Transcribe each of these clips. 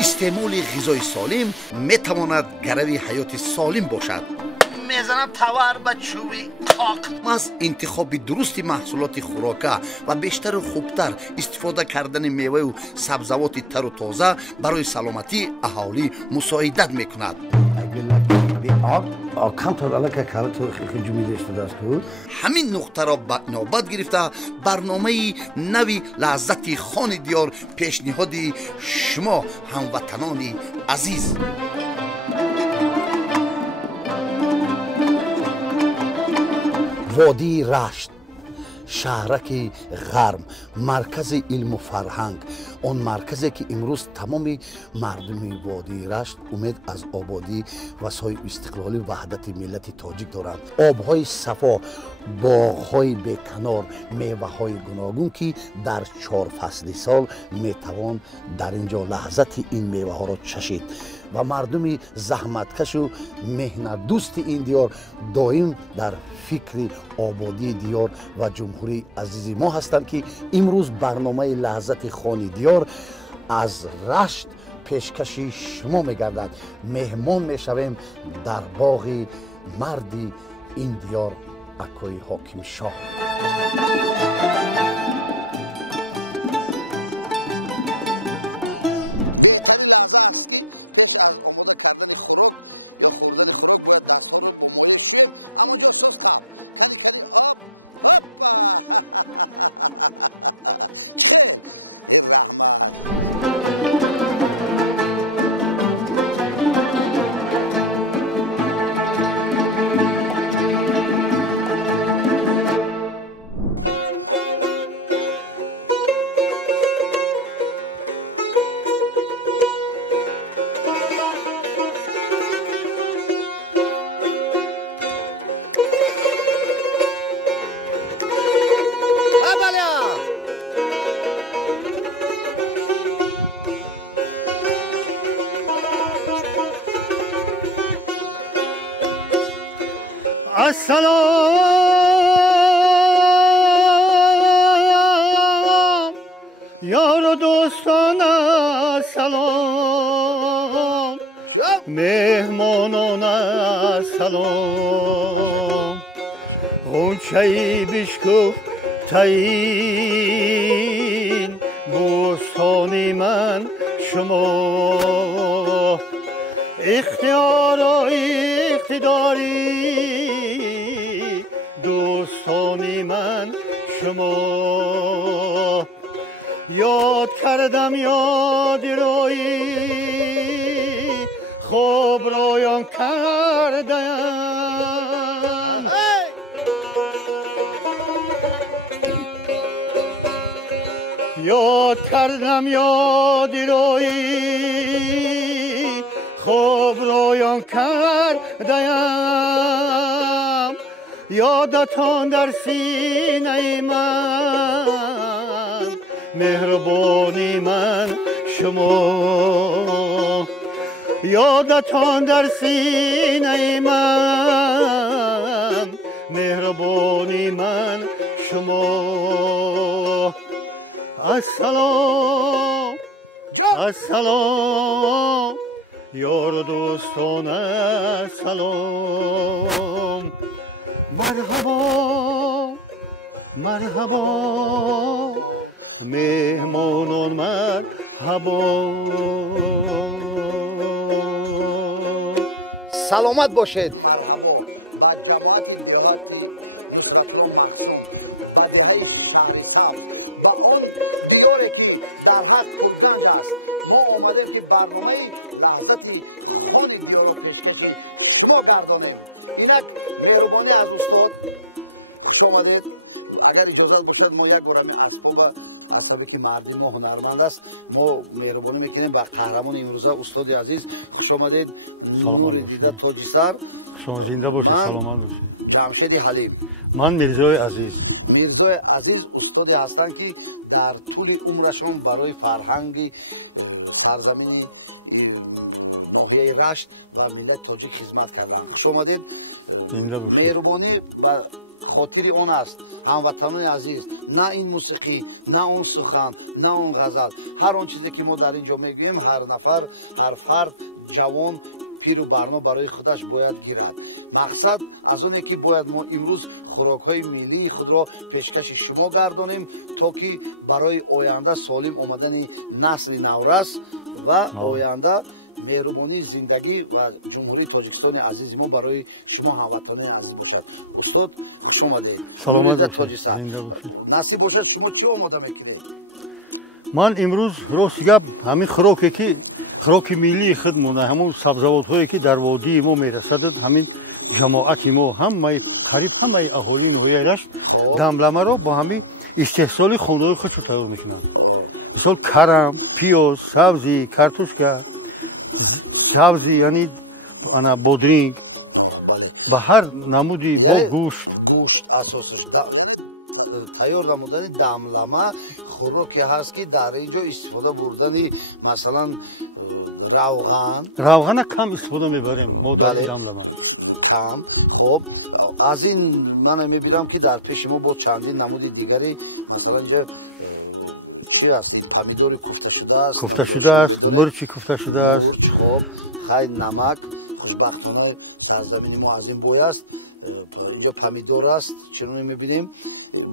استعمال غذای سالم میتواند گروی حیات سالم باشد. میزنم تاور به چوبی تاق. از انتخاب درست محصولات خوراکه و بیشتر و خوبتر استفاده کردن میوه و سبزوات تر و تازه برای سلامتی اهالی مساعدت میکند. همین نقطه را به نوبت گرفته برنامه نوی لذت خان دیار پیشنهاد شما هموطنان عزیز. وادی رشت، شهرک غرم، مرکز علم و فرهنگ، آن مرکزی که امروز تمام مردم وادی رشت امید از آبادی و سای استقلال وحدت ملت تاجیک دارند. آبهای صفا، باغهای بیکنار، میوه‌های گوناگون که در 4 فصل سال میتوان در اینجا لحظت این میوه ها را چشید و مردم زحمتکش و مهنت دوست این دیار دائم در فکر آبادی دیار و جمهوری عزیز ما هستند که امروز برنامه لحظت خان دیار از رشت پیشکش شما میگردد. مهمان میشویم در باغ مردی این دیار اکوی حاکم شاه. السلام یار و دوستان، السلام مهمانان، السلام. غنچه‌ای بشکفتین بوستان من شما، اختیار و اقتداری دوستان من شما. یاد کردم یاد روی خوب رویان کردم، یاد کردم یاد روی خوب رویان کردم. یادتان در سینه من مهربانی من شما، یادتان در سینه من مهربانی من شما. السلام السلام یار و دوستان، السلام. مرحبا مرحبا مهمانان، مرحبا. سلامت باشید. مرحبا با جماعت دیهاتی نسبتون مقصود و دهه شهرستان و آن دیاری که در حق خورزنج است. ما آمدیم که برنامه لحظت خان دیار رو پیشکش شما گردانیم. اینک مهربانی از استاد شما دید. اگر اجازت باشد ما یک گرمی اسباب از طبق که مردی ما هنرمند است ما مهربانی میکنیم با قهرمان امروزه استاد عزیز. خوش آمدید. نور دیده تاج سر. شما زنده باشید، سلامت باشید. جمشید حلیم. من میرزای عزیز. میرزای عزیز استادی هستند که در طول عمرشون برای فرهنگ سرزمین ناحیه رشت و ملت تاجیک خدمت کردند. خوش آمدید. زنده باشید. مهربانی با хотири он аст ҳамватанони азиз, на ин мусиқӣ, на он сухан, на он ғазал. ҳар он чизе ки мо дар ин ҷо мегӯем, ҳар нафар, ҳар фард, ҷавон, пиру барно барои худаш бояд гирад. мақсад аз оне ки бояд мо имрӯз хӯрокҳои миллии худро пешкаши шумо гардонем, то ки барои оянда солим омадани насли наврас ва оянда меҳрубонии зиндагӣ ва ҷумҳурии тоҷикистони азизи мо барои шумо ҳамватонони азиз бошад. устод хуш омадед. саломат тоҷиса насиб бошад. шумо чӣ омода мекунед? ман имрӯз рости гап ҳамин хӯроке ки хӯроки миллии худ мона, ҳамон сабзавотҳое ки дар водии мо мерасад, ҳамин ҷамоати мо ҳамаи қариб ҳамаи аҳолии ноҳияи Рашт дамламаро бо ҳамин истеҳсоли хонадони худшон тайёр мекунанд. мисол карам, пиёз, сабзи, картошка, сабзи яъни ана бодринг ба ҳар намуди бо гӯшт асосаш тайёр намудани дамлама хӯроке ҳаст ки дар ин ҷо истифода бурдани масалан равғана кам истифода мебарем мо дар дамлама кам. хоб аз ин ман мебинам ки дар пеши мо бо чандин намуди дигари масалан ҷо чӣ аст помидори куфташудааст, мурчи куфташудааст, хоб хай намак. хушбахтона сарзамини мо аз ин бой аст. инҷо помидор аст, чуноне мебинем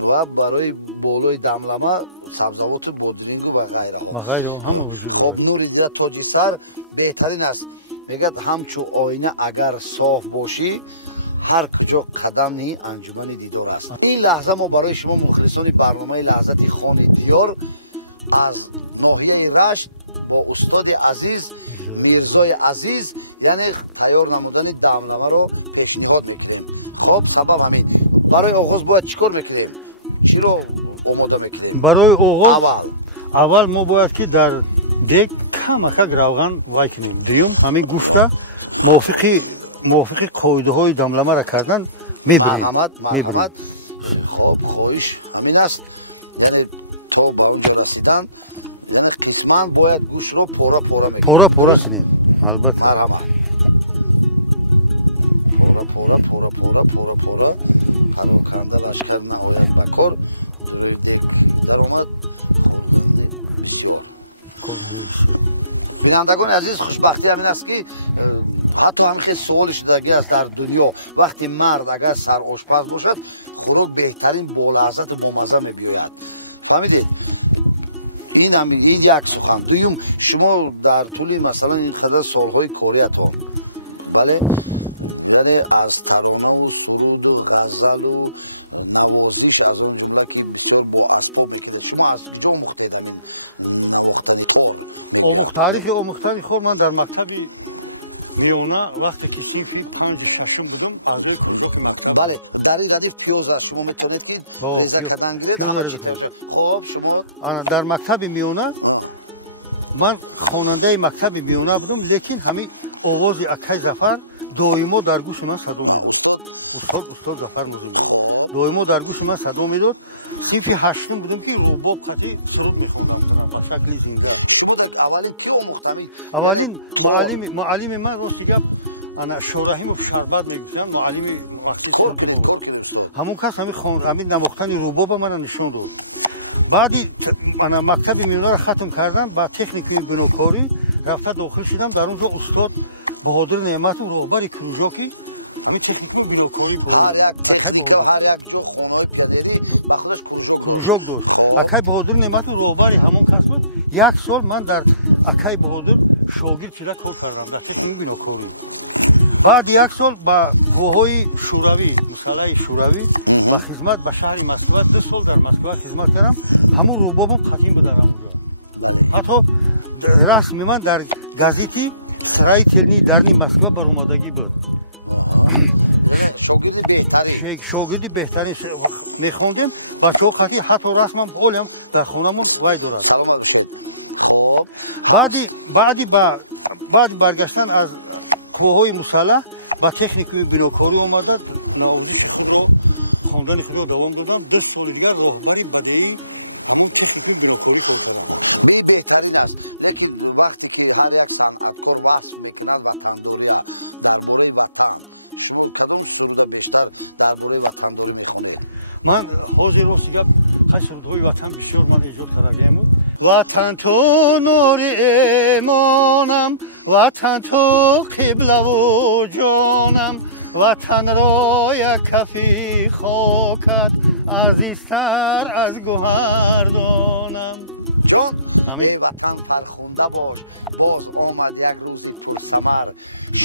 ва барои болои дамлама сабзавоту бодрингу ва ғайраҳо ҳама вуҷуд дорад. хоб нури дида тоҷи сар беҳтарин аст. мегӯяд ҳамчун оина агар соф бошӣ, ҳар куҷо қадами анҷумани дидор аст. ин лаҳза мо барои шумо мухлисони барномаи лаҳзати хони диёр аз ноҳияи Рашт бо устоди азиз Мирзои азиз яъне тайёр намудани дамламаро пешниҳод мекунем. хоб сабаб ҳамин. барои оғоз бояд чӣ кор мекунем? чиро омода мекунем? барои оғоз аввал мо бояд ки дар дег камакак равған вай кунем. дуюм ҳамин гӯшта мувофиқи қоидаҳои дамламаро кардан мебирем. марҳамат. хоб хоҳиш ҳамин аст. яъне то ба он ҷо расидан яъне қисман бояд гӯштро пора мекунем. пора кунем. албатта марҳамат. пора қароркаранда лашкар наояд ба кор. дурои дег даромад. бинандагони азиз, хушбахтӣ ҳамин аст ки ҳатто ҳамин хеле суоли шудагӣ аст дар дунё. вақте мард агар сарошпаз бошад, хӯрок беҳтарин болаззату бомазза мебиёяд. фаҳмидед? ин як сухан. дуюм шумо дар тӯли масалан ин қадар солҳои кориятон бале яъне аз таронаву суруду ғазалу навозиш аз он ҷумла ки бо асбоб мекунед. шумо аз куҷо омӯхтед ҳамин навохтани хор? тарихи омӯхтани хор ман дар мактаби миёна вақте ки синфи 5-6 будам аъзои кружоки мактаб. бале дар ин радиф пиёз аст. шумо метавонед ки реза кардан гиред. хоб шумо дар мактаби миёна ман хонандаи мактаби миёна будам, лекин ҳамин овози акай Зафар доимо дар гӯши ман садо медод. устод Зафар Музими доимо дар гӯши ман садо медод. синфи 8 будам ки рубоб хати суруд мехондам ба шакли зинда. шумо аввалин чӣ омӯхтамид? аввалин муаллими ман рости гап ана Шораҳимов Шарбат мегӯфтанд. муаллими вақти суруди мо буд. ҳамон кас ҳамин намохтани рубоба мана нишон дод. баъди ана мактаби миёнаро хатм кардам, ба техникуми бинокорӣ рафта дохил шудам. дар он ҷо устод Баҳодир Неъматов роҳбари кружоки ҳамин техникуми бинокорӣ ҳар як ҷо хонаҳои педерӣ ба худаш кружок дошт. акай Баҳодир Неъматов роҳбари ҳамон кас буд. як сол ман дар акай Баҳодир шогирд шуда кор кардам дар техникуми бинокорӣ. баъди як сол ба қувваҳои шӯравӣ, мусаллаи шӯравӣ ба хизмат ба шаҳри Москва 2 сол дар Москва хизмат кардам. ҳамон рубобам қатим буд дар ҳамон ҷо. ҳатто расми ман дар газети строительни дарни Москва баромадагӣ буд. шогирди беҳтарин мехондем. бачаҳо қатӣ ҳатто расмам ҳолиам дар хонамон вай дорад. баъди баргаштан аз қувваҳои мусаллаҳ ба техникуми бинокорӣ омада навозиши худро хондани худро давом додам. 2 соли дигар роҳбари бадеӣ ҳамон техникуми бинокорӣ кор кардам. беҳтарин аст. лекин вақте ки ҳар як санъаткор васф мекунад ватандория дар бораи ватан. Шумо кадом суруда бештар дар бораи ватандорӣ мехонед? ман ҳозир рости гап қай сурудҳои ватан бисёр ман эҷод кардаем. ватан ту нури эмонам, ватан ту қиблаву ҷонам, ватанро як кафи хокат азизтар аз гӯҳар донам. ҷон амин. эй ватан фархунда бош, боз омад як рӯзи пурсамар.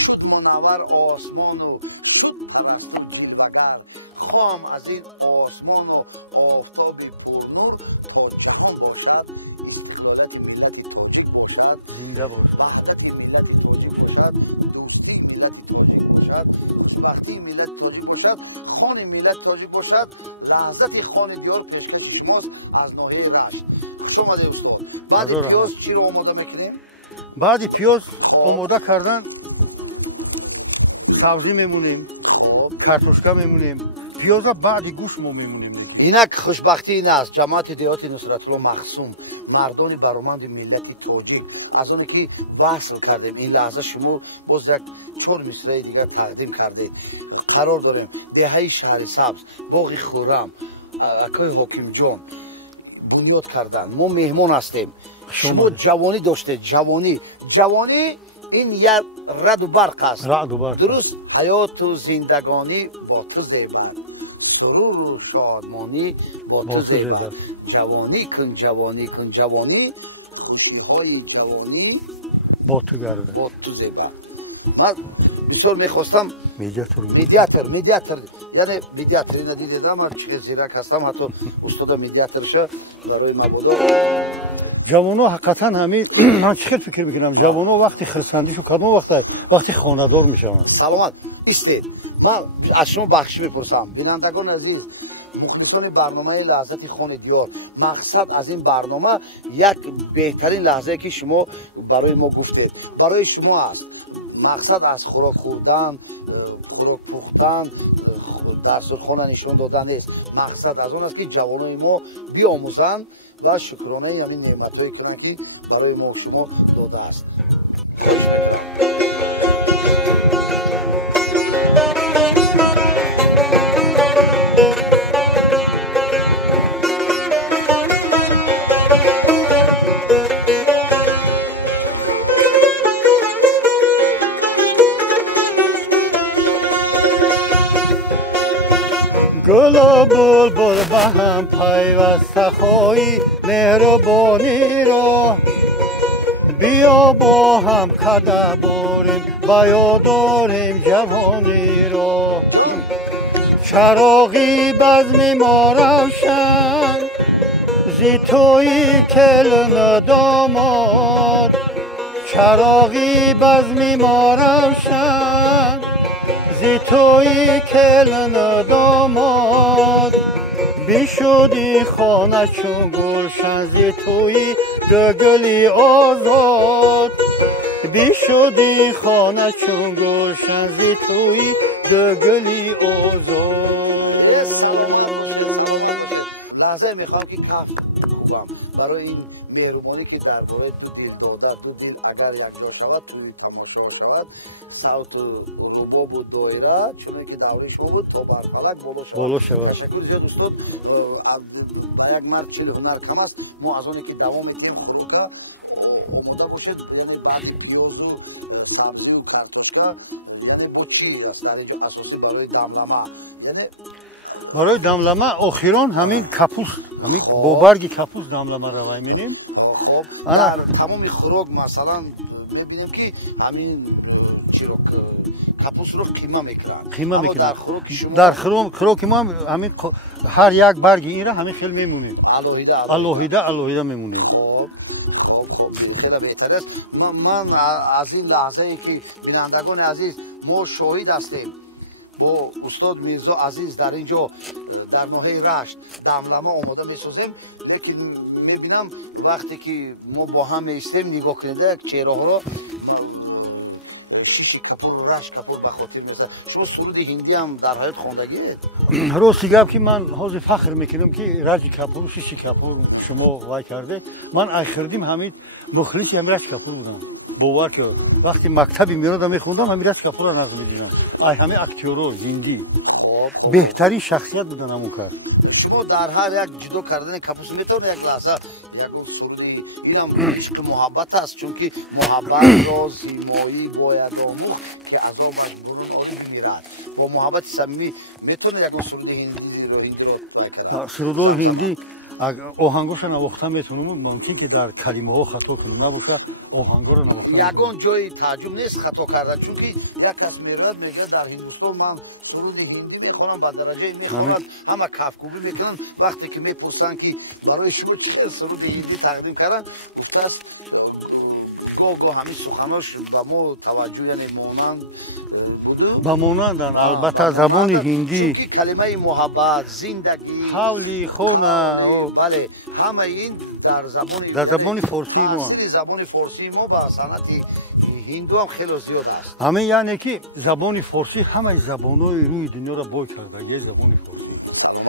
шуд мунаввар осмону шуд парасту ҷилвагар. хоҳам аз ин осмону офтоби пурнур то ҷаҳон бошад, истиқлолияти миллати тоҷик бошад, зинда бошад, ваҳдати миллати тоҷик бошад, дӯстии миллати тоҷик бошад, хушбахтии миллати тоҷик бошад, хони миллати тоҷик бошад. лаҳзати хони диёр пешкаши шумост аз ноҳияи рашт. хуш омадед устод. баъди пиёз чиро омода мекунем? баъди пиёз омода кардан сабзӣ мемунем, картошка мемунем, пиёза баъди гӯшт мо мемунем. инак хушбахтӣ ин аст. ҷамоати диёти нусратулло махсум, мардони бароманди миллати тоҷик, аз оне ки васл кардем ин лаҳза шумо боз як 4 мисраи дигар тақдим кардед. қарор дорем деҳаи шаҳри сабз, боғи хӯрам, акои ҳокимҷон бунёд кардан. мо меҳмон ҳастем. шумо ҷавонӣ доштед. ҷавонӣ ин як раъду барқ аст. дуруст ҳаёту зиндагонӣ бо ту зебад, суруру шодмонӣ бо ту зебад. ҷавонӣ кун, ҷавонӣ кун, ҷавонӣ хушиҳои ҷавонӣ бо ту гардад, бо ту зебад. ман бисёр мехостам медиатор, яъне медиатор ина дидедам, ман чӣ зирак ҳастам, ҳатто устода медиаторша барои мабодо. ҷавоно ҳақиқатан ҳамин ман чӣ хел фикр мекунам, ҷавоно вақти хирсандишу кадом вақти хонадор мешаванд. саломат истед. ман аз шумо бахшиш мепурсам, бинандагони азиз, мухлисони барномаи лаҳзати хони диёр. мақсад аз ин барнома як беҳтарин лаҳзае ки шумо барои мо гуфтед барои шумо аст. мақсад аз хӯрок хӯрдан, хӯрок пухтан, дастурхона нишон додан нест. мақсад аз он аст ки ҷавонои мо биомӯзанд ва шукронаи ҳамин неъматҳое кунанд ки барои мо шумо додааст. گلو بلبل به هم پیوسته خواهی مهربانی را بیا با هم قدم بریم و یاد داریم جوانی را چراغی بزم ما روشن زی توی کلن داماد چراغی بزم ما روشن زی توی کلن داماد بیشودی خانه چون گلشن زی توی دو گلی آزاد بیشودی خانه چون گلشن زی توی دو گلی آزاد. لحظه میخوام که کف کوبم برای این مهربانی که درباره دو دل داده، دو دل اگر یکجا شود توی تماشا شود، صوت رباب و دایره چون که دوره شما بود تا بر فلک بالا شود. تشکر زیاد استاد. با یک مرد 40 هنر کم است. ما از اونی که دوام میکنیم خروکا آماده باشید، یعنی بعد پیاز و سبزی و کارتوشکا، یعنی با چی است در اینجا اساسی برای دملما، یعنی برای دملما آخران همین کپوست، همین با برگ کپوست دملما رو می‌بینیم. خب در تمام خوراک مثلا می‌بینیم که همین چیرو کپوست رو قیمه می‌کنن. اما در خوراک شما در خوراک ما همین هر یک برگ این را همین خیلی می‌مونیم. الوهیده می‌مونیم. خب خیلی بهتر است. من از این لحظه‌ای که بینندگان عزیز ما شاهد هستیم با استاد میرزا عزیز در اینجا در ناحیه رشت دملما آماده میسازیم، لیکن میبینم وقتی که ما با هم میستیم نگاه کنیده چهره ها را شیشی کپور رشت کپور به خاطر میسازم. شما سرود هندی هم در حیات خواندگید؟ راستی گپ که من حاضر فخر میکنم که رج کپور شیشی کپور شما وای کرده. من آخردیم همین مخلص هم رج کپور بودم. бовар ки вақти мактаби меёдам мехондам ҳамин раст капура назм медидам ай ҳамин актёро ҳиндӣ беҳтарин шахсият буданд ҳамон кар شما در هر یک جدا کردن کپوس میتونه یک لحظه یک سرودی اینم عشق محبت است چون که محبت را زیبایی باید آموخت که عذاب از برون آری بمیرد با محبت صمیمی میتونه یک سرود هندی رو پای کنه سرودهای هندی آهنگاش نواخته میتونم ممکن که در کلمه ها خطا کنم نباشه آهنگا رو نواخته یگان جای تعجب نیست خطا کردن چون که یک کس میرد میگه در هندوستان من سرود هندی میخونم با درجه میخوند همه کفکوبی میکنن وقتی که میپرسن که برای شما چه سرود هندی تقدیم کردن گفتاست گاه همین سخناش به ما توجه یعنی مانند بودو با مانندن البته زبان هندی چون که کلمه محبت زندگی حولی خونه بله همه این در زبان فارسی ما اصلی زبان فارسی ما با صنعت هندو هم خیلی زیاد است همین یعنی که زبان فارسی همه زبان‌های روی دنیا را بای کرده یه زبان فارسی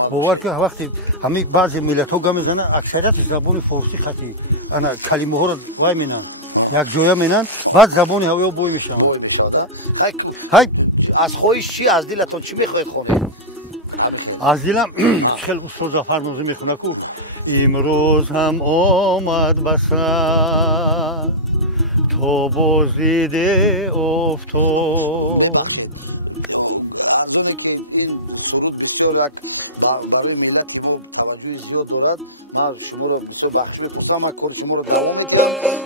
باور که وقتی همین بعضی ملت‌ها گام میزنن اکثریت زبان فارسی خطی انا کلمه ها رو وای مینن یک جویا مینن بعد زبان هوا بوی میشن بوی میشد های از خواهش چی از دلتون چی میخواید خونید از دلم خیلی استاد ظفر نوزی میخونه کو امروز هم آمد بسن تو بازدیده افتاد ارزونه که این سرود بسیار یک برای ملت ما توجه زیاد دارد من شما رو بسیار بخش میپرسم من کار شما رو دوام میکنم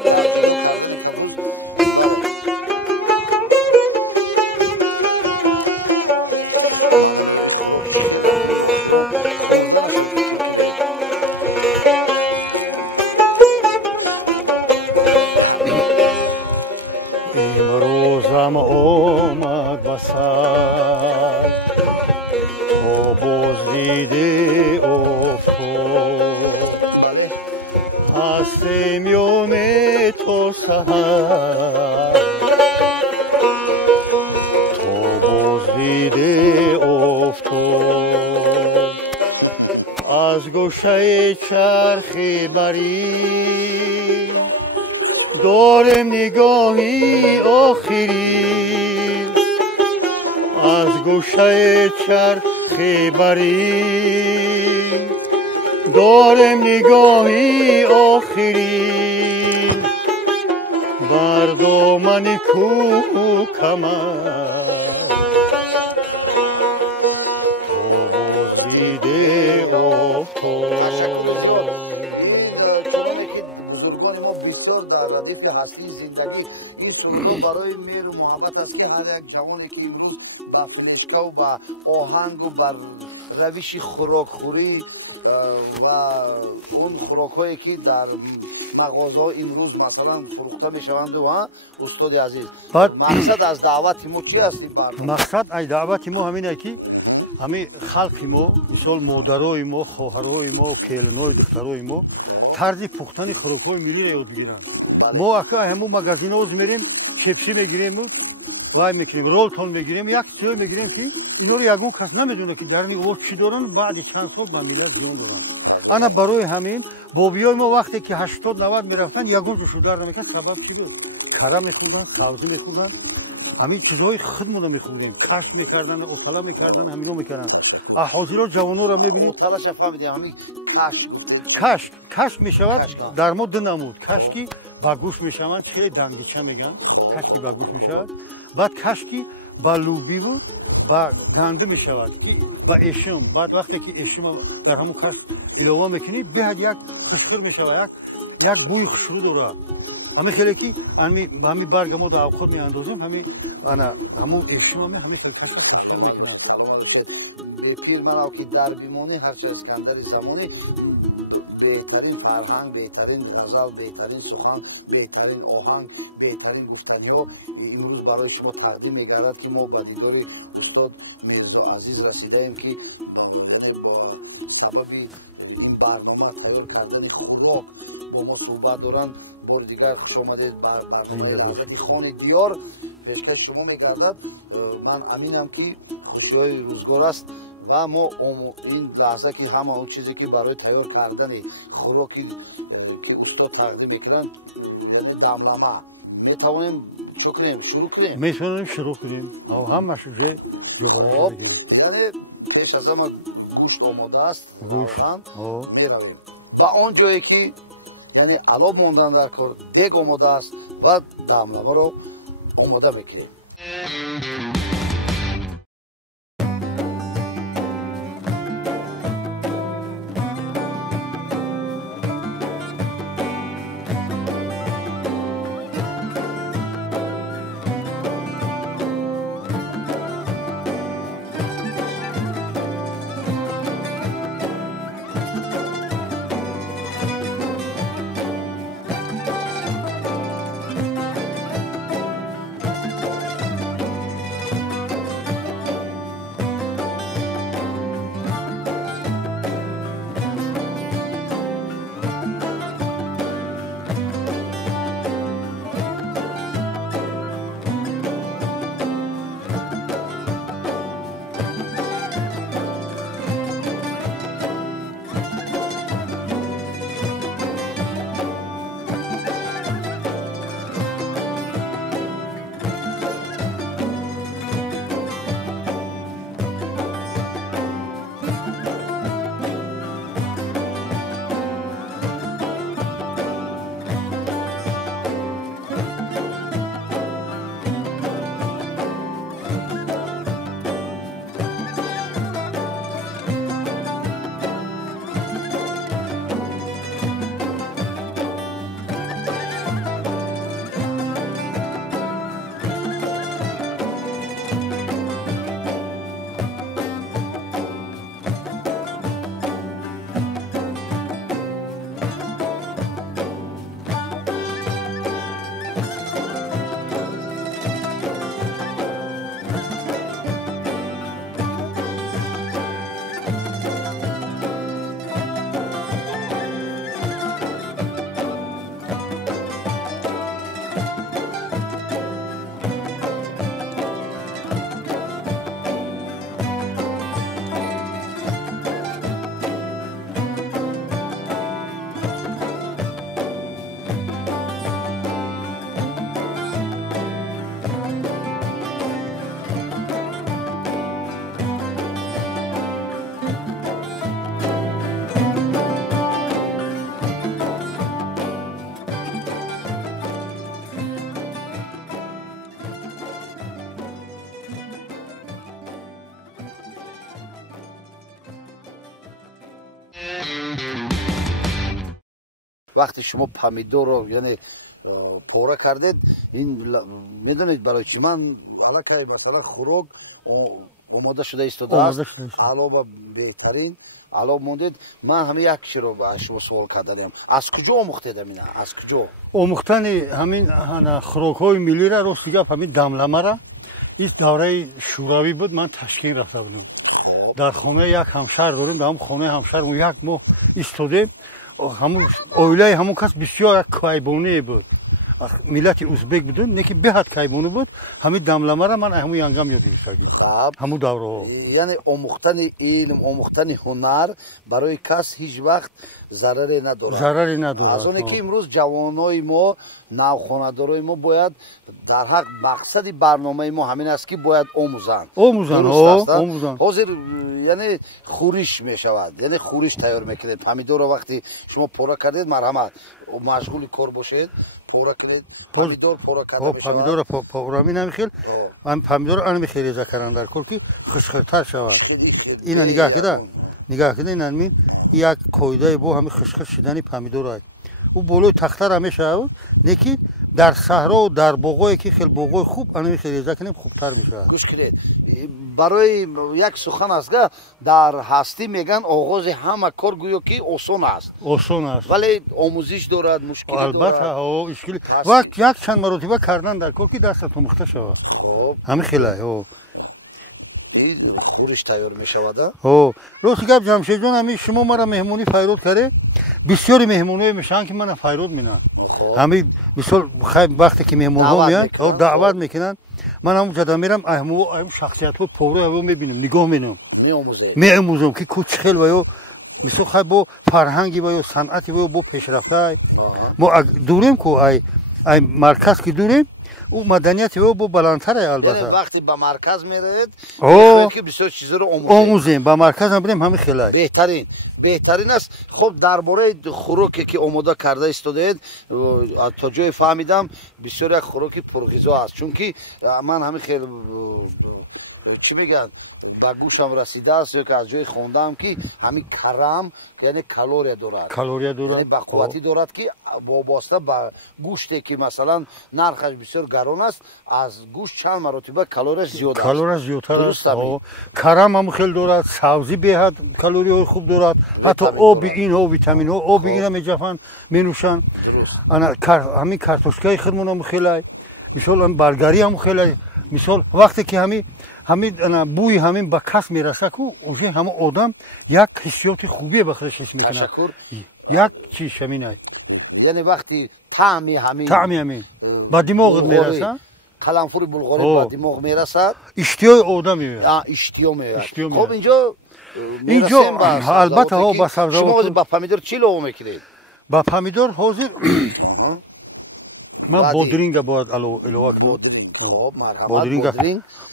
امروزم آمد بسر تا بازدیده افتاد هستیم یوم تو سحر تا بازدیده افتاد از گوشه چرخ بری دارم نگاهی آخری از گوشه چرخ بری دارم نگاهی آخری بر دامن کوه کمر تا بازدیده افتاد بزرگان ما بسیار در ردیف هستی زندگی این سرودها برای مهر و محبت است که هر یک جوانی که امروز با فلشکه و با آهنگ و بر روش خوراکخوری و اون خوراک هایی که در مغازه ها امروز مثلا فروخته می شوند و استاد عزیز مقصد از دعوت ما چی است؟ مقصد از دعوت ما همینه که همه خلق ما مثال مادرای ما خواهرای ما کلنای دخترای ما طرز پختن خوراک‌های ملی را یاد بگیرن ما اکا همون مغازین ها میریم چپسی میگیریم وای میکنیم رولتون میگیریم یک چیز میگیریم که اینا رو یگون کس نمیدونه که در این چی دارن بعد چند سال با ملت زیان دارن انا برای همین بابیای ما وقتی که 80 90 میرفتن یگون رو شودار نمیکرد سبب چی بود کره میخوردن سبزی میخوردن همین چیزهای خودمون میخوردیم کشت میکردن اوتلا میکردن همینا میکردن حاضرا جوانو رو میبینید اوتلا فهمیدیم همین کشت میشود در مد نمود کشکی با گوش میشوند چه دنگیچه میگن کشکی با گوش میشود بعد کشکی با لوبی بود با گنده میشود که با اشم بعد وقتی که اشم در همون کشت الوه میکنی بعد یک خشخر میشود یک بوی خشرو داره همین خیلی که همین برگ ما در خود میاندازیم همون اشم همین خیلی کشت خشخر میکنه به پیر منو که در بیمونی هرچه اسکندر زمانی بهترین فرهنگ بهترین غزل بهترین سخن بهترین آهنگ بهترین گفتنی ها امروز برای شما تقدیم میگردد که ما با دیدار استاد میرزا عزیز رسیده ایم که با سبب این برنامه تیار کردن خوراک با ما صحبت دارند بار دیگر خوش آمدید برنامه لحظت خان دیار پیشکش شما میگردد من امینم که خوشی های روزگار است و ما این لحظه که همه اون چیزی که برای تیار کردن خوراکی که استاد تقدیم میکنن یعنی دملمه метавонем чӣ кунем шурӯъ кунем метавонем шурӯъ кунем ҳамаш ҷо ҷобара шудагем яъне пеш аз ҳама гӯшт омода аст гӯшт меравем ба он ҷое ки яъне алоб мондан дар кор дег омода аст ва дамламаро омода мекунем вақте шумо помидорро яъне пора кардед ин медонед барои чӣ ман аллакай масалан хӯрок омода шуда истодааст алоба беҳтарин алоб мондед ман ҳамин як киширо аз шумо суол карданам аз куҷо омӯхтед амина аз куҷо омӯхтани ҳамин хӯрокҳои миллира рости гап ҳамин дамламара ин давраи шӯравӣ буд ман ташкент рафта будам дар хонаи як ҳамшар дорем дар ҳамн хонаи ҳамшар як моҳ истодем оилаи ҳамон кас бисёр як кайбоние буд миллати узбек будем неки беҳад кайбони буд ҳамин дамламара ман ҳамун янгам ёд гирифтагим ҳамун давраҳо яъне омӯхтани илм омӯхтани ҳунар барои кас ҳеҷ вақт зараре надорад аз оне ки имрӯз ҷавонои мо навхонадорои мо бояд дар ҳақ мақсади барномаи мо ҳамин аст ки бояд омӯзанд ҳозир яъне хӯриш мешавад яъне хӯриш тайёр мекунед помидорро вақти шумо пора кардед марҳамат машғули кор бошед пора кунед помидор пора карда мешавад помидорро пора намехел помидор анамехелеза кардан дар кор ки хушхиртар шавад ина нигоҳ кида ин ҳамин як қоидаи бо ҳамин хушхир шидани помидор аст ӯ болои тахтара мешавад неки дар саҳро дар боғое ки хел боғои хуб анамехелеза кунем хубтар мешавад гӯш кунед барои як сухан аст га дар ҳастӣ меган оғози ҳама кор гӯё ки осон аст вале омӯзиш дорад мушкилӣ дорад албатта ишкили ва як чанд маротиба кардан дар кор ки дастат омӯхта шавад ҳамин хелай хӯриш тайёр мешавад рости гап ҷамшедҷон ҳамин шумо мара меҳмонӣ файрод карде бисёри меҳмонҳое мешаванд ки мана файрод менанд ҳамин мисол вақте ки меҳмонҳо меянд даъват мекунанд ман ҳамун ҷада мерам ҳамун шахсиятҳои поврои мебинам нигоҳ менам меомӯзам ки чӣ хел ва ё мисол бо фарҳанги ва ё санъати ва ё бо пешрафта мо дурем ку ай марказ ки дурем ӯ маданияти ӯ бо баландтар یعنی албатта وقتی به مرکز میرید О. میخواید که بسیار چیزا رو آموزید омӯзем ба марказ ҳам бирем ҳамин хелай بهترین است. خب درباره خوراکی که آماده کرده استودید تا جای فهمیدم بسیار یک خوراکی پرغذا است، چون که من همین خیلی چی میگن به گوشم رسیده است که از جای خوندم که همین کرم یعنی کالری دارد، یعنی بقوتی دارد که وابسته به گوشتی که مثلا نرخش بسیار گران است، از گوشت چند مرتبه کالریش زیاد است. کالریش زیادتر است. کرم هم خیلی دارد، سبزی بهت کالری های خوب دارد، حتی آب اینها ویتامین ها آب اینا میجفن مینوشن. همین کارتوشکای خودمون هم خیلی مثلا برگری هم خیلی مثال وقتی که همین بوی همین به کس میرسه که اوجه همه آدم یک حسیات خوبی به خودش حس میکنه. یک چیز همینه، یعنی وقتی طعمی همین به دماغ میرسه، قلنفور بلغاری به دماغ میرسه، اشتیای آدم میاد. خب اینجا البته ها با سبزیجات شما با پامیدور چی لو میکنید؟ با پامیدور حاضر من بادرینگ باید علاوه کنم. خب مرحبا.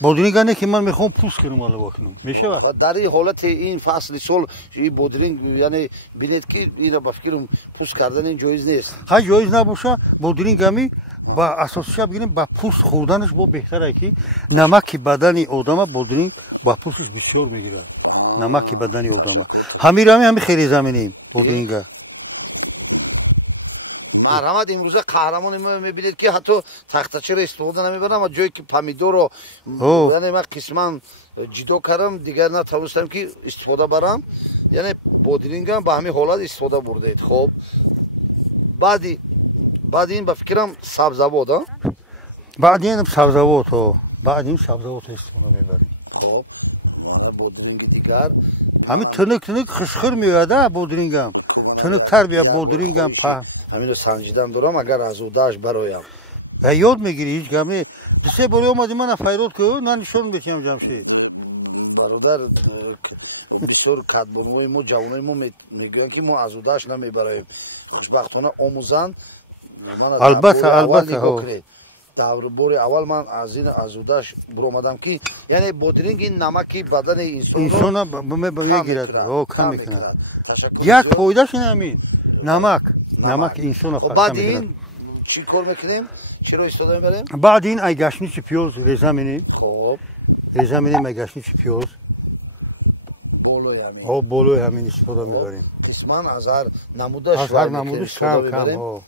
بادرینگ نه که من میخوام پوست کنم علاوه کنم میشه؟ در این حالت این فصل سال این بادرینگ یعنی بینید که اینا با فکرم پوست کردن این جایز نیست. های جایز نباشه بادرینگ همی با اساسش بگیریم با پوست خوردنش با بهتره که نمک بدن آدم بادرینگ با پوستش بسیار میگیره. نمک بدن آدم همین خیلی زمینیم بادرینگ. مرحمت امروز قهرمان ما میبینید که حتی تختچه را استفاده نمیبرم و جایی که پامیدور رو یعنی من قسما جدا کردم دیگر نتوانستم که استفاده برم، یعنی بادرینگ هم به همین حالت استفاده بردید. خب بعد این به فکرم سبزوات ها بعد این سبزوات استفاده میبریم. خب بادرینگ دیگر همین تنک خشخر میاده بادرینگ هم تنک تر بیا بادرینگ هم همین رو سنجیدم دارم اگر از اوداش برایم یاد میگیری هیچ گم نه. دسته باری اومدی من فیرود که نه نشون بتیم جمشید برادر بسیار کدبانوی ما جوانای ما میگن که ما از اوداش نمیبرایم، خوشبختانه آموزان. البته دور بار اول من از این از اوداش برآمدم که یعنی بادرینگ این نمکی بدن انسان میگیرد کم میکند. یک فایدهش همین نمک انسان خب بعد این چی کار میکنیم؟ چی رو استفاده میبریم؟ بعد این ای گشنیج پیاز ریزه می‌کنیم. خب ریزه می‌کنیم ای گشنیج پیاز بولو یعنی بولو همین استفاده میبریم. قسما از هر نمودش کم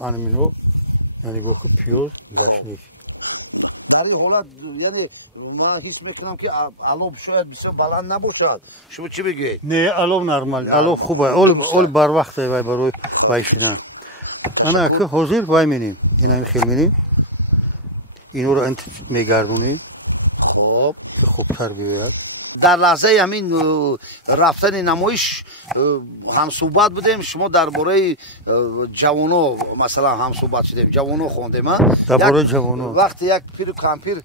همینو یعنی گوشت پیاز گشنیج در این حالت یعنی من هیچ میکنم که علوب شاید بسیار بلند نباشد. شما چی بگید؟ نه علوب نرمال علوب خوبه اول بر وقت وای برای وایشیدن. انا که حاضر وای می‌نیم اینا خیلی می‌نیم اینو رو انت میگردونیم خب که خوبتر بیاید. در لحظه همین رفتن نمایش هم صحبت بودیم، شما درباره جوانو مثلا هم صحبت شدیم، جوانو خوندیم درباره جوانو وقتی یک پیر کمپیر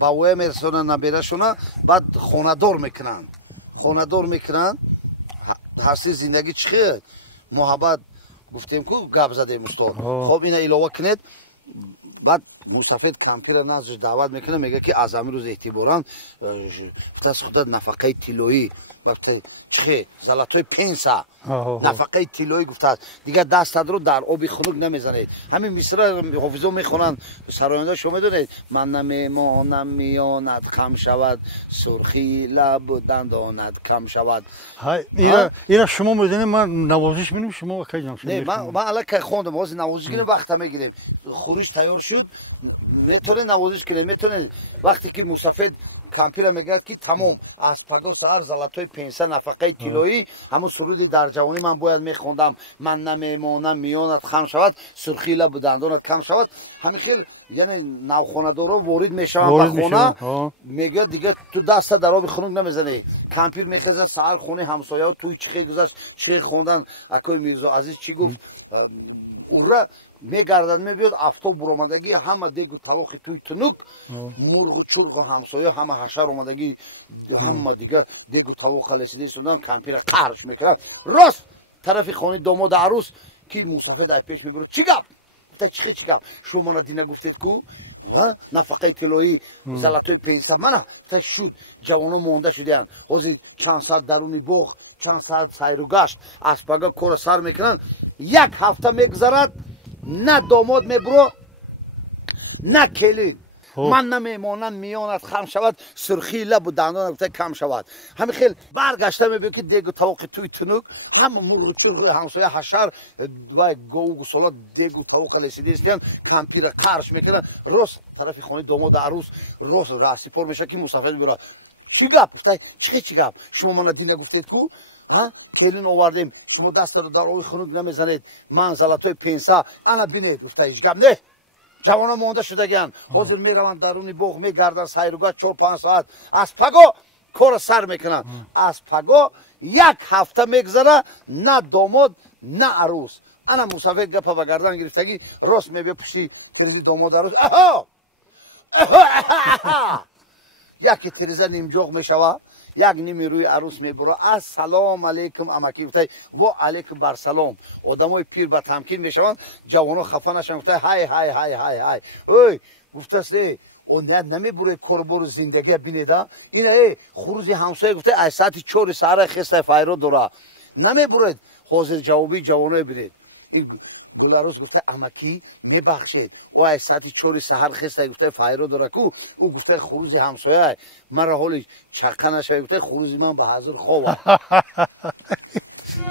با وای میرسونن نبیرشونه بعد خانه‌دار میکنن هستی زندگی چیه محبت گفتیم که گپ زدیم استاد. خب اینا علاوه کنید. بعد مستفید کمپیر نازش دعوت میکنه میگه که از امروز اعتبارا فتاس خودت نفقه طلایی وقتی چه زلاتای پنسا نفقه طلایی گفته دیگه دست رو در آب خنک نمیزنید. همین مصرع حافظا میخونن سراینده شما میدونید من نمیمانم میاند خم شود سرخی لب دندانت کم شود. اینا شما میدونید من نوازش می‌کنم شما کی جان نه من الان خوندم واسه نوازش کنیم وقت میگیریم خروج تیار شد میتونه نوازش کنه میتونه وقتی که مستفید کمپیر میگه که تمام از پگاه سر زلاتای پنسه نفقه طلایی همون سرودی در جوانی من باید میخوندم من نمیمانم میانت خم شود سرخی لب دندانت کم شود. همین خیلی یعنی نوخوندارا وارد میشوند به خونه میگه دیگه تو دست در آب خنک نمیزنی. کمپیر میخزن سر خونه همسایه توی چی گذشت چی خوندن اکای میرزا عزیز چی گفت اورا میگردن میبیاد افتاب برآمدگی همه دیگ و طواق توی تنوک مرغ و چرغ و همسایه همه حشر اومدگی همه دیگه دیگ و طواق لسیده استودن کمپیر قهرش میکنن راست طرف خانه داماد عروس که مصافه در پیش میبره چی گپ گفته چی گپ شما من دینا گفتید کو و نفقه طلایی زلاتوی پنسا من گفته شد جوانا مونده شدن حاضر چند ساعت درونی باغ چند ساعت سیر و گشت اسباگا کار سر میکنن یک هفته میگذرد نه داماد میبرو نه کلید من نمیمانم میاند خم شود سرخی لب و دندان گفته کم شود همین خیلی برگشته میبینم که دیگه طاوق توی تنوک هم مرغ همسایه حشر و گو گسالا دیگه طاوق رسیده استیان کمپیر قرش میکنن راست طرف خانه داماد عروس راست راسی پر میشه که مسافر بیرا چی گپ گفته چی گپ شما من دین گفتید کو ها کلین آوردیم شما دست رو در آوی خنک نمیزنید من زلاتوی پنسا انا بینید گفته هیچ گپ نه جوانا مونده شدگان حاضر میروند درونی باغ میگردن سیرگاه 4-5 ساعت از پگو کار سر میکنن از پگو یک هفته میگذره نه داماد نه عروس انا مسافر گپا و گردن گرفتگی راست میبیه پشتی تریزی داماد عروس یکی تریزه نیمجاغ میشوه یک نیمی روی عروس میبره السلام علیکم امکی گفته و علیکم بر سلام آدمای پیر به تمکین میشوند جوانا خفه نشن گفته های اوی گفته است اون نمیبره کاربار زندگی بینیده این خروزی همسایه گفته از ساعت 4 سحر خسته فایرو داره نمیبره حاضر جوابی جوانای بینید این گلروز گفته امکی میبخشید و از ساعت 4 سحر خسته گفته فایرو داره کو او گفته خروزی همسایه مرا حالی چقه نشه گفته خروزی من به حاضر خواه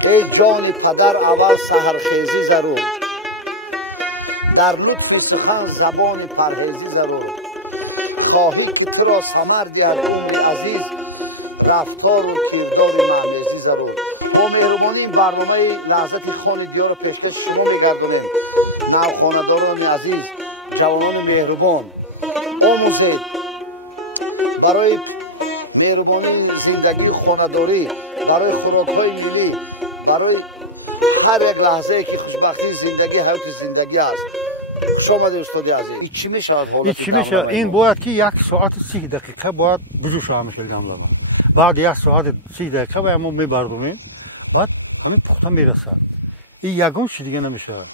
ای جان پدر اول سحرخیزی ضرور در لطف سخن زبان پرهیزی ضرور خواهی که تو را ثمر دهد عمر عزیز رفتار و کردار معنیزی ضرور با مهربانی این برنامه لحظت خان دیار رو پیشکش شما میگردونیم نوخانداران عزیز جوانان مهربان آموزید برای مهربانی زندگی خانداری برای خوراک‌های ملی برای هر یک لحظه که خوشبختی زندگی حیات زندگی است شما ده استاد عزیز این چی میشود حالت چی میشه این باید که 1 ساعت 30 دقیقه باید بجوش میشه دملما بعد 1 ساعت 30 دقیقه باید ما میبردومیم بعد همین پخته میرسد این یگان چی دیگه نمیشه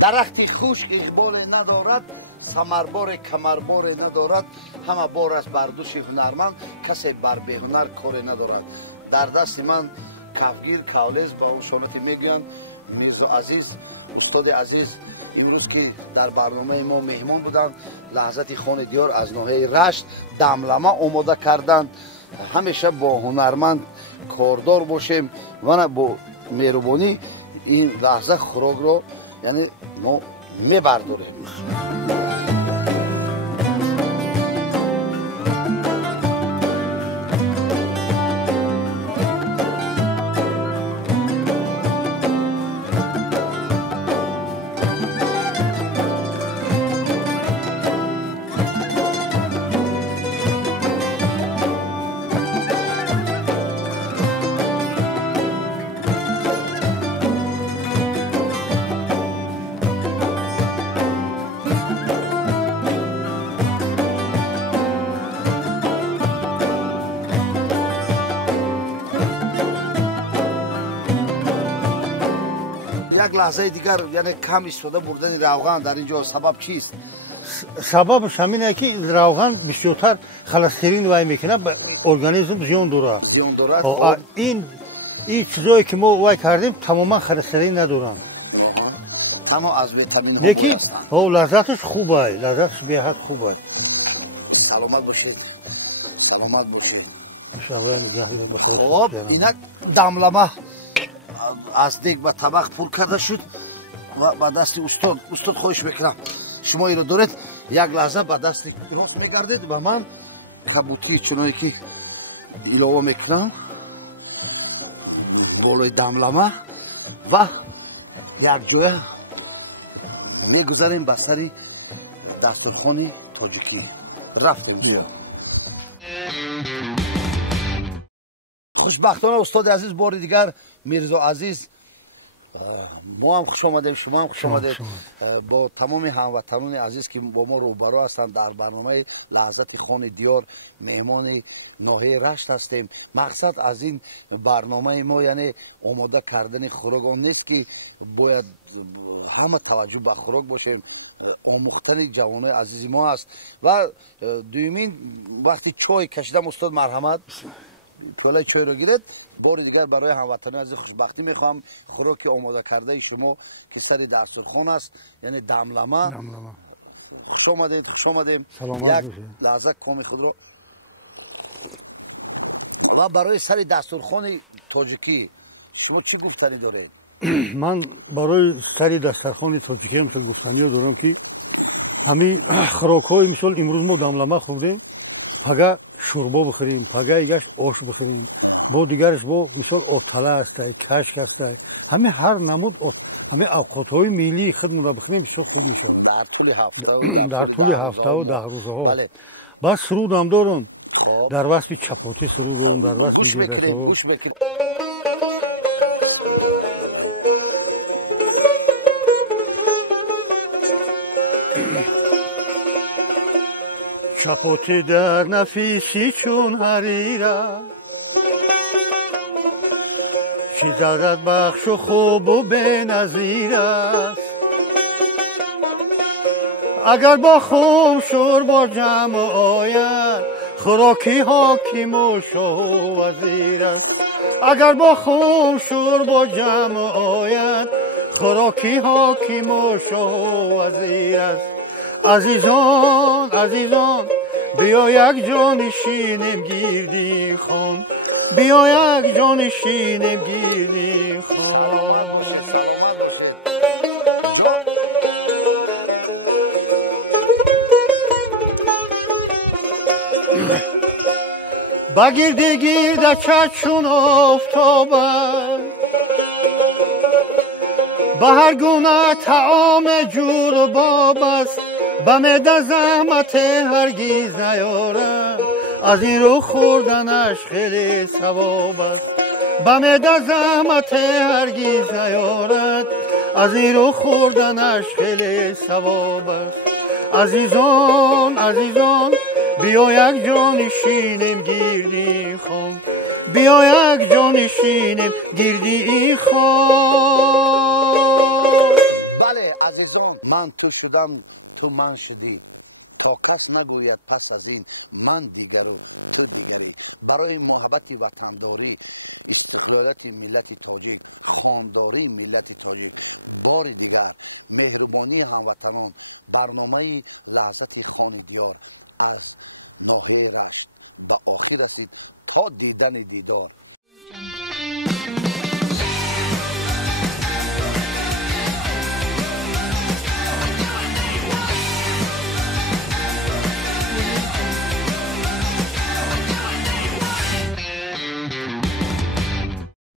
درختی خشک اقبال ندارد ثمربار کمربار ندارد همه بار است بر دوش هنرمند کسی بر بی هنر کار ندارد در دست من کفگیر کاولیز با اون شانتی میگویند میرزا عزیز استاد عزیز امروز که در برنامه ما مهمان بودند لحظت خان دیار از ناحیه رشت دملما آماده کردند همیشه با هنرمند کاردار باشیم و با مهربانی این لحظه خوراک رو یعنی ما میبرداریم یک لحظه دیگر یعنی کم استفاده بردن روغن در اینجا سبب چیست؟ سببش همینه که روغن بسیارتر خلسترین وای میکنه به ارگانیسم زیان داره زیان داره این چیزایی که ما وای کردیم تماما خلسترین ندارن تمام از ویتامین ها یکی لذتش خوبه لذتش بیحد خوبه سلامت باشید سلامت باشید شبای نگه باشه خب اینا دملما از دیگ به طبق پر کرده شد و با دست استاد خوش بکنم شما این رو دارید یک لحظه با دست راست میگردید و من کبوتی چنانی که ایلاوه میکنم بالای دملما و یک جوه میگذاریم به سری دسترخوان تاجیکی رفتیم خوشبختانه استاد عزیز بار دیگر میرزا عزیز ما هم خوش آمدیم شما هم خوش آمدید با تمام هموطنان عزیز که با ما روبرو هستند در برنامه لحظت خان دیار مهمان ноҳияи рашт ҳастем. мақсад аз ин барномаи мо яъне омода кардани хӯрок он нест ки бояд ҳама таваҷҷӯҳ ба хӯрок бошем. омӯхтани ҷавонои азизи мо аст. ва дуюмин вақти чой кашидам устод марҳамат пиёлаи чойро гиред. бори дигар барои ҳамватанони азиз хушбахтӣ мехоҳам хӯроки омода кардаи шумо ки сари дастурхон аст, яъне дамлама. хуш омадед, хуш омадем. як лаҳза коми худро. ва барои сари дастурхони тоҷикӣ шумо чӣ гуфтанӣ доред? ман барои сари дастархони тоҷикӣ мисол гуфтаниё дорам ки ҳамин хӯрокҳои мисол имрӯз мо дамлама хӯрдем, пага шӯрбо бихӯрем, пага игаш ош бихӯрем, бо дигараш бо мисол отала астай, кашк астай, ҳамин ҳар намуд ҳамин авқотҳои миллии худмонро бихӯрем бисёр хуб мешавад дар тӯли ҳафтаву 10 рӯзаҳо. баъд сурудам дорам, дар васфи чапотӣ суруд дорам, дар васфи гирдашҳо. چپوتی در نفیسی چون حریره چی زدت بخش و خوب و بنظیر است اگر با خون شور با جمع آید خوراکی حاکم و شاه و وزیر است اگر با خون شور با جمع آید خوراکی حاکم و شاه و وزیر است عزیزان عزیزان بیا یک جانشینیم گیردی خان بیا یک جانشینیم گیردی خان بگیردی گیرده چون آفتابد به هر گونه طعام جور و باب است به معده زحمت هرگیز نیارد از این رو خوردنش خیلی ثواب است به معده زحمت هرگیز نیارد از این رو خوردنش خیلی ثواب است عزیزان عزیزان بیا یک جانشینیم گیردی خان بیا یک جانشینیم گیردی خان. بله عزیزان من تو شدم تو من شدی تا کس نگوید پس از این من دیگری تو دیگری. برای محبت وطنداری استقلالیت ملت تاجیک خانداری ملت تاجیک بار دیگر مهربانی هموطنان برنامه لحظت خان دیار از ناحیه رشت به آخر رسید تا دیدن دیدار.